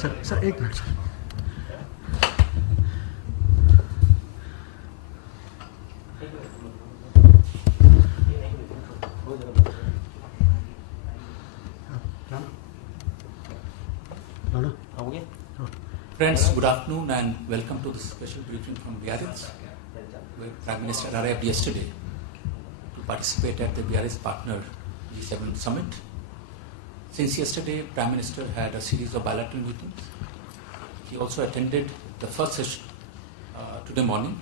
Sir एक minute sir. Friends, good afternoon and welcome to this special briefing from Biarritz, where Prime Minister arrived yesterday to participate at the Biarritz Partner G7 Summit. Since yesterday, Prime Minister had a series of bilateral meetings. He also attended the first session today morning.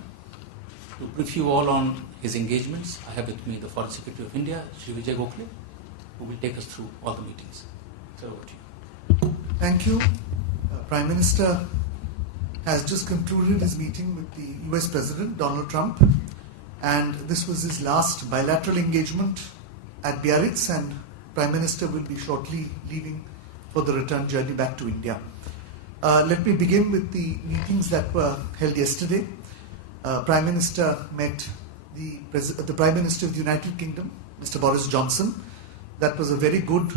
To brief you all on his engagements, I have with me the Foreign Secretary of India, Shri Vijay Gokhale, who will take us through all the meetings. So over to you. Thank you. Prime Minister has just concluded his meeting with the US President Donald Trump, and this was his last bilateral engagement at Biarritz, and Prime Minister will be shortly leaving for the return journey back to India. Let me begin with the meetings that were held yesterday. Prime Minister met the Prime Minister of the United Kingdom, Mr. Boris Johnson. That was a very good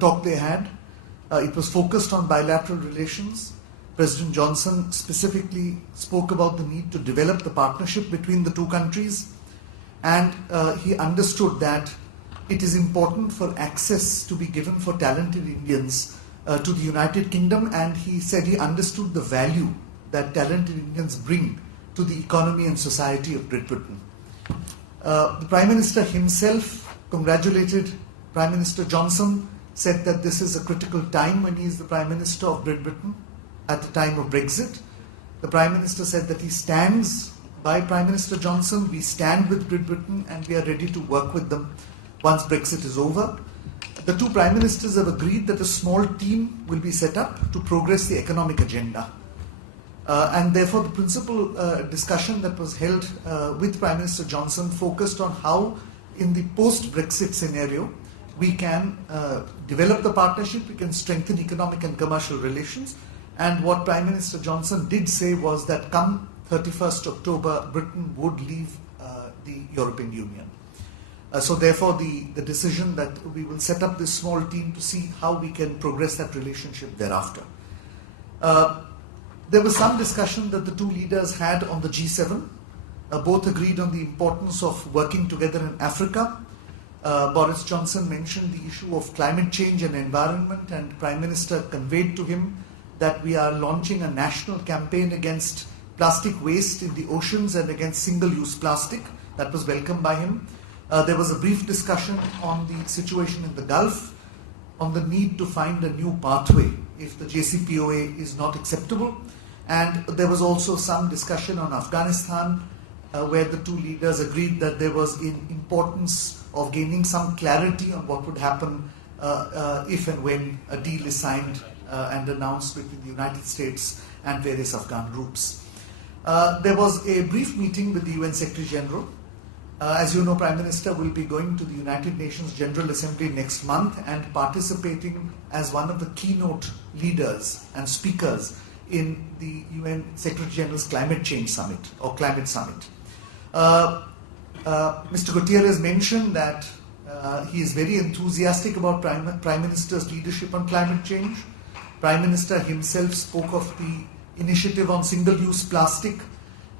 talk they had. It was focused on bilateral relations. President Johnson specifically spoke about the need to develop the partnership between the two countries, and he understood that it is important for access to be given for talented Indians to the United Kingdom, and he said he understood the value that talented Indians bring to the economy and society of Great Britain. The Prime Minister himself congratulated Prime Minister Johnson, said that this is a critical time when he is the Prime Minister of Great Britain at the time of Brexit. The Prime Minister said that he stands by Prime Minister Johnson. We stand with Great Britain and we are ready to work with them once Brexit is over. The two Prime Ministers have agreed that a small team will be set up to progress the economic agenda. And therefore the principal discussion that was held with Prime Minister Johnson focused on how in the post-Brexit scenario we can develop the partnership, we can strengthen economic and commercial relations. And what Prime Minister Johnson did say was that come 31st October, Britain would leave the European Union. So therefore the decision that we will set up this small team to see how we can progress that relationship thereafter. There was some discussion that the two leaders had on the G7. Both agreed on the importance of working together in Africa. Boris Johnson mentioned the issue of climate change and environment, and Prime Minister conveyed to him that we are launching a national campaign against plastic waste in the oceans and against single-use plastic. That was welcomed by him. There was a brief discussion on the situation in the Gulf, on the need to find a new pathway if the JCPOA is not acceptable. And there was also some discussion on Afghanistan, where the two leaders agreed that there was an importance of gaining some clarity on what would happen if and when a deal is signed and announced between the United States and various Afghan groups. There was a brief meeting with the UN Secretary General. As you know, Prime Minister will be going to the United Nations General Assembly next month and participating as one of the keynote leaders and speakers in the UN Secretary General's Climate Change Summit or Climate Summit. Mr. Gutierrez mentioned that he is very enthusiastic about Prime Minister's leadership on climate change. Prime Minister himself spoke of the initiative on single-use plastic.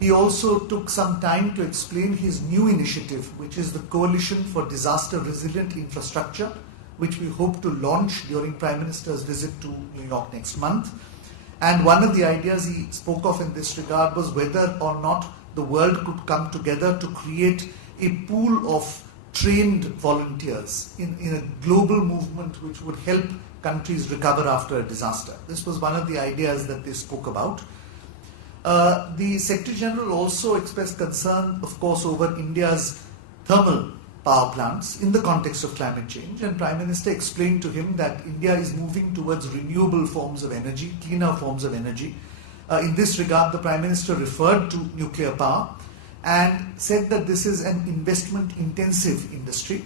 He also took some time to explain his new initiative, which is the Coalition for Disaster Resilient Infrastructure, which we hope to launch during Prime Minister's visit to New York next month. And one of the ideas he spoke of in this regard was whether or not the world could come together to create a pool of trained volunteers in a global movement which would help countries recover after a disaster. This was one of the ideas that they spoke about. The Secretary General also expressed concern, of course, over India's thermal power plants in the context of climate change, and Prime Minister explained to him that India is moving towards renewable forms of energy, cleaner forms of energy. In this regard, the Prime Minister referred to nuclear power and said that this is an investment-intensive industry,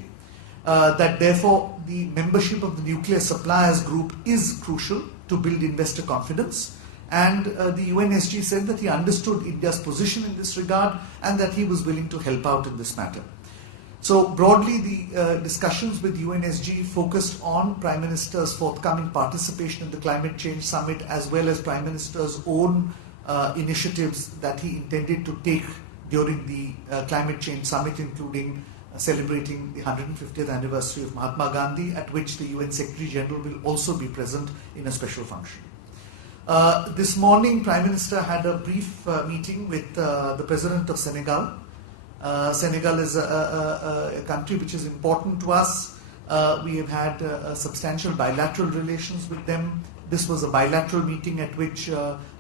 that therefore the membership of the Nuclear Suppliers Group is crucial to build investor confidence. And the UNSG said that he understood India's position in this regard and that he was willing to help out in this matter. So broadly, the discussions with UNSG focused on Prime Minister's forthcoming participation in the Climate Change Summit, as well as Prime Minister's own initiatives that he intended to take during the Climate Change Summit, including celebrating the 150th anniversary of Mahatma Gandhi, at which the UN Secretary General will also be present in a special function. This morning, Prime Minister had a brief meeting with the President of Senegal. Senegal is a country which is important to us. We have had substantial bilateral relations with them. This was a bilateral meeting at which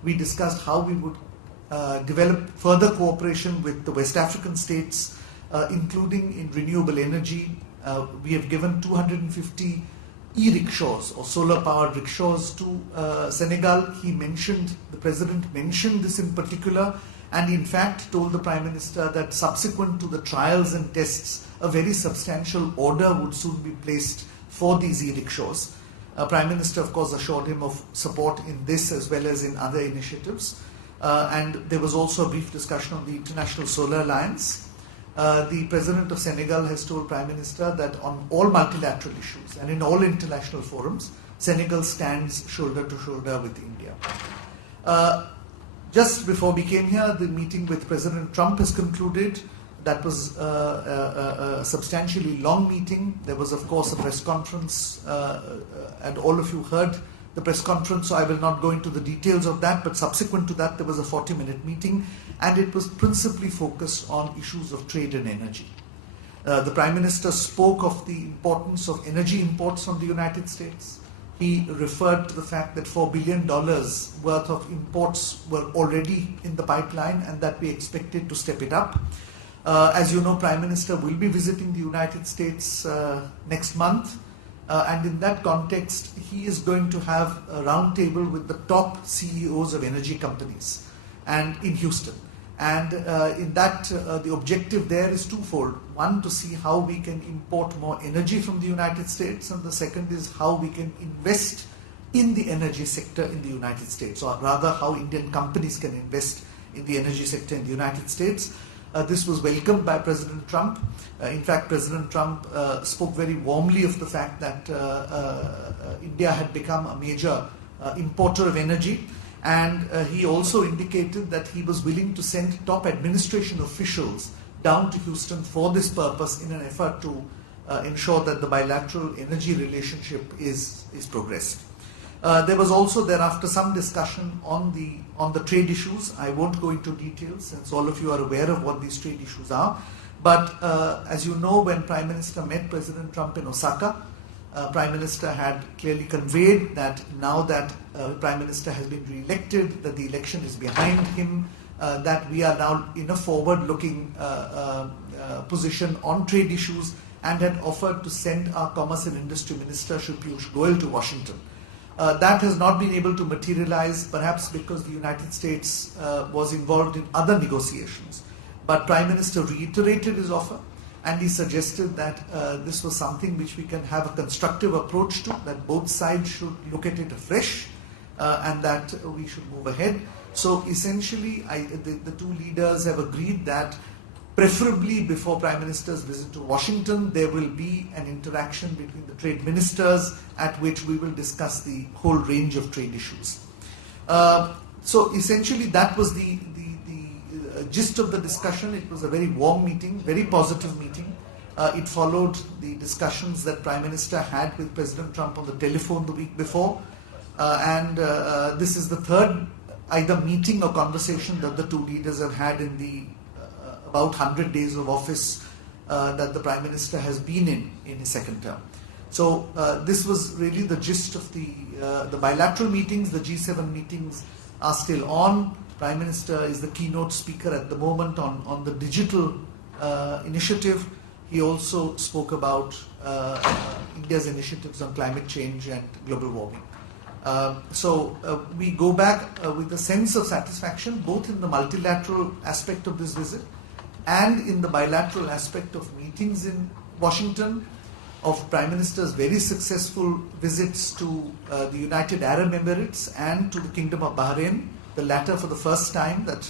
we discussed how we would develop further cooperation with the West African states, including in renewable energy. We have given 250 e-rickshaws or solar-powered rickshaws to Senegal. The President mentioned this in particular, and in fact told the Prime Minister that subsequent to the trials and tests, a very substantial order would soon be placed for these e-rickshaws. Prime Minister, of course, assured him of support in this as well as in other initiatives. And there was also a brief discussion on the International Solar Alliance. The President of Senegal has told Prime Minister that on all multilateral issues and in all international forums, Senegal stands shoulder to shoulder with India. Just before we came here, the meeting with President Trump has concluded. That was a substantially long meeting. There was, of course, a press conference, and all of you heard the press conference, so I will not go into the details of that, but subsequent to that, there was a 40-minute meeting, and it was principally focused on issues of trade and energy. The Prime Minister spoke of the importance of energy imports from the United States. He referred to the fact that $4 billion worth of imports were already in the pipeline and that we expected to step it up. As you know, Prime Minister will be visiting the United States next month. And in that context, he is going to have a roundtable with the top CEOs of energy companies and in Houston. And in that, the objective there is twofold. One, to see how we can import more energy from the United States, and the second is how we can invest in the energy sector in the United States, or rather how Indian companies can invest in the energy sector in the United States. This was welcomed by President Trump. In fact, President Trump spoke very warmly of the fact that India had become a major importer of energy. And he also indicated that he was willing to send top administration officials down to Houston for this purpose in an effort to ensure that the bilateral energy relationship is progressed. There was also thereafter some discussion on the trade issues. I won't go into details since all of you are aware of what these trade issues are. But as you know, when Prime Minister met President Trump in Osaka, Prime Minister had clearly conveyed that now that Prime Minister has been re-elected, that the election is behind him, that we are now in a forward-looking position on trade issues, and had offered to send our Commerce and Industry Minister, Shri Piyush Goyal, to Washington. That has not been able to materialize, perhaps because the United States was involved in other negotiations. But Prime Minister reiterated his offer, and he suggested that this was something which we can have a constructive approach to, that both sides should look at it afresh, and that we should move ahead. So essentially, the two leaders have agreed that preferably before Prime Minister's visit to Washington, there will be an interaction between the trade ministers at which we will discuss the whole range of trade issues. So essentially, that was the gist of the discussion. It was a very warm meeting, very positive meeting. It followed the discussions that Prime Minister had with President Trump on the telephone the week before. And this is the third either meeting or conversation that the two leaders have had in the about 100 days of office that the Prime Minister has been in his second term. So this was really the gist of the bilateral meetings. The G7 meetings are still on. Prime Minister is the keynote speaker at the moment on the digital initiative. He also spoke about India's initiatives on climate change and global warming. So we go back with a sense of satisfaction, both in the multilateral aspect of this visit and in the bilateral aspect of meetings in Washington, of Prime Minister's very successful visits to the United Arab Emirates and to the Kingdom of Bahrain, the latter for the first time that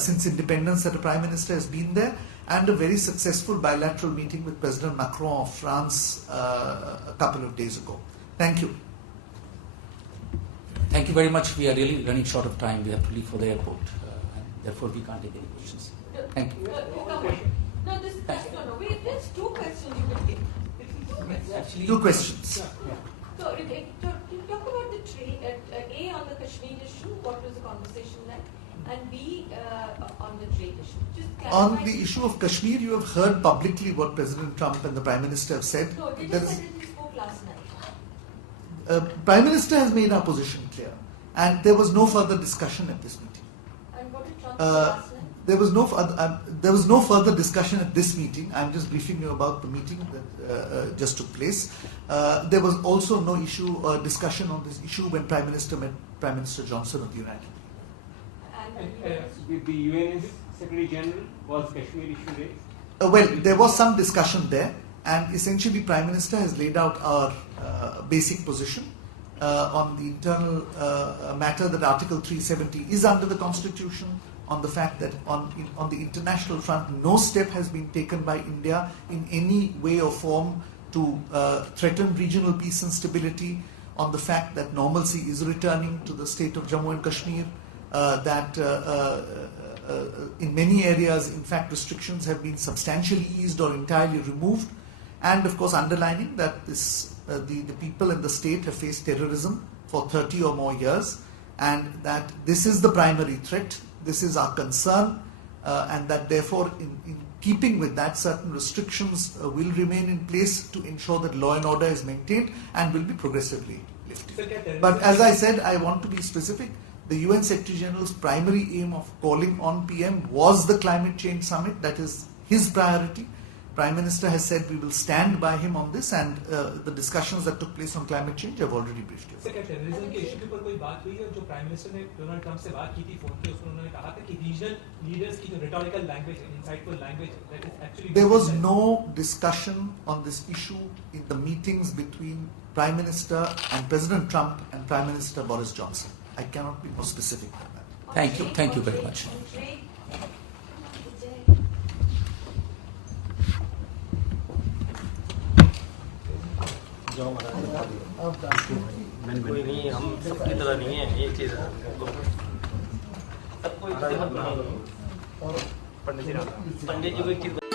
since independence that a Prime Minister has been there, and a very successful bilateral meeting with President Macron of France a couple of days ago. Thank you. Thank you very much. We are really running short of time. We have to leave for the airport, and therefore we can't take any questions. Thank you. No, this no. Wait, there's two questions you can take. Actually, Two questions. So, talk about the trade. A, on the Kashmir issue, what was the conversation like? And B, on the trade issue. Just On the issue of Kashmir, you have heard publicly what President Trump and the Prime Minister have said. No, they just said that he spoke last night. Prime Minister has made our position clear, and there was no further discussion at this meeting. And what did Trump say last night? There was no further discussion at this meeting. I'm just briefing you about the meeting that just took place. There was also no discussion on this issue when Prime Minister met Prime Minister Johnson of the United Kingdom. With the UN Secretary General, was Kashmir issue raised? Well, there was some discussion there, and essentially Prime Minister has laid out our basic position on the internal matter that Article 370 is under the Constitution, on the fact that on the international front, no step has been taken by India in any way or form to threaten regional peace and stability, on the fact that normalcy is returning to the state of Jammu and Kashmir, that in many areas, in fact, restrictions have been substantially eased or entirely removed, and of course underlining that the people and the state have faced terrorism for 30 or more years, and that this is the primary threat. This is our concern, and that therefore in keeping with that, certain restrictions will remain in place to ensure that law and order is maintained and will be progressively lifted. But as I said, I want to be specific. The UN Secretary General's primary aim of calling on PM was the climate change summit. That is his priority. Prime Minister has said we will stand by him on this, and the discussions that took place on climate change have already briefed you. Sir क्या terrorism के issue के ऊपर कोई बात हुई है? जो prime minister ने डोनाल्ड ट्रंप से बात की थी फोन पे, उसमें उन्होंने कहा था कि रीजनल लीडर्स की जो रिटोरिकल लैंग्वेज है, insightful language, that is actually There was no discussion on this issue in the meetings between Prime Minister and President Trump and Prime Minister Boris Johnson. I cannot be more specific than that. Thank you very much. कोई नहीं, हम सबकी तरह नहीं है, ये चीज़ है। सबको पंडित जी कोई चीज़